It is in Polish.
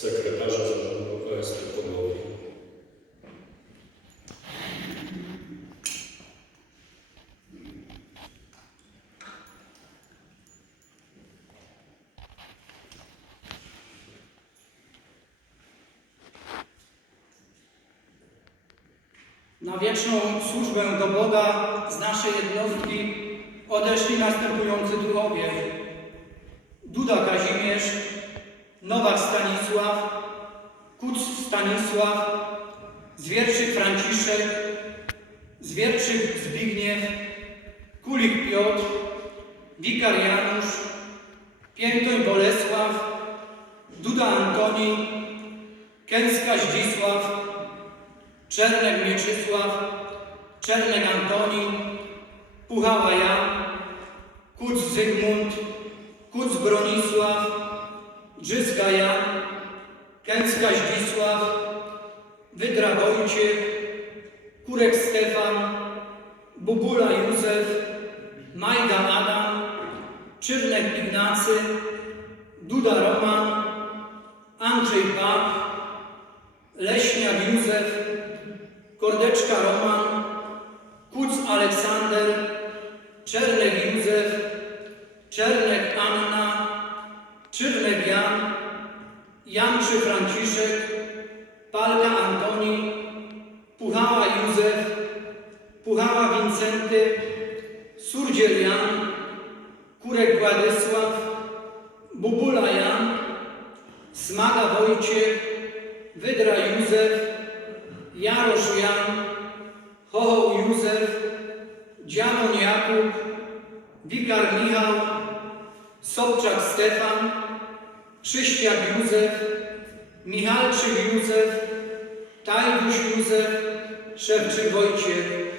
sekretarza zarządu OSP Podłogi. Na wieczną służbę do Boga z naszej jednostki odeszli następujący duchowie: Duda Kazimierz, Nowak Stanisław, Kuc Stanisław, Zwierczyk Franciszek, Zwierczyk Zbigniew, Kulik Piotr, Wikar Janusz, Piętoń Bolesław, Duda Antoni, Kęska Zdzisław, Czernek Mieczysław, Czernek Antoni, Puchała Jan, Kuc Zygmunt, Kuc Bronisław, Drzyzga Jan, Kęska Zdzisław, Wydra Wojciech, Kurek Stefan, Bubula Józef, Majda Adam, Czyrnek Ignacy, Duda Roman, Andrzej Pach, Leśniak Józef, Kordeczka Roman, Kuc Aleksander, Czernek Józef, Czernek Anna, Czyrnek Jan, Janczy Franciszek, Palka Antoni, Puchała Józef, Puchała Wincenty, Surdziel Jan, Kurek Władysław, Bubula Jan, Smaga Wojciech, Wydra Józef, Jarosz Jan, Chochoł Józef, Dziamon Jakub, Wikar Michał, Sobczak Stefan, Krzyściak Józef, Michalczyk Józef, Tajdusz Józef, Szewczyk Wojciech.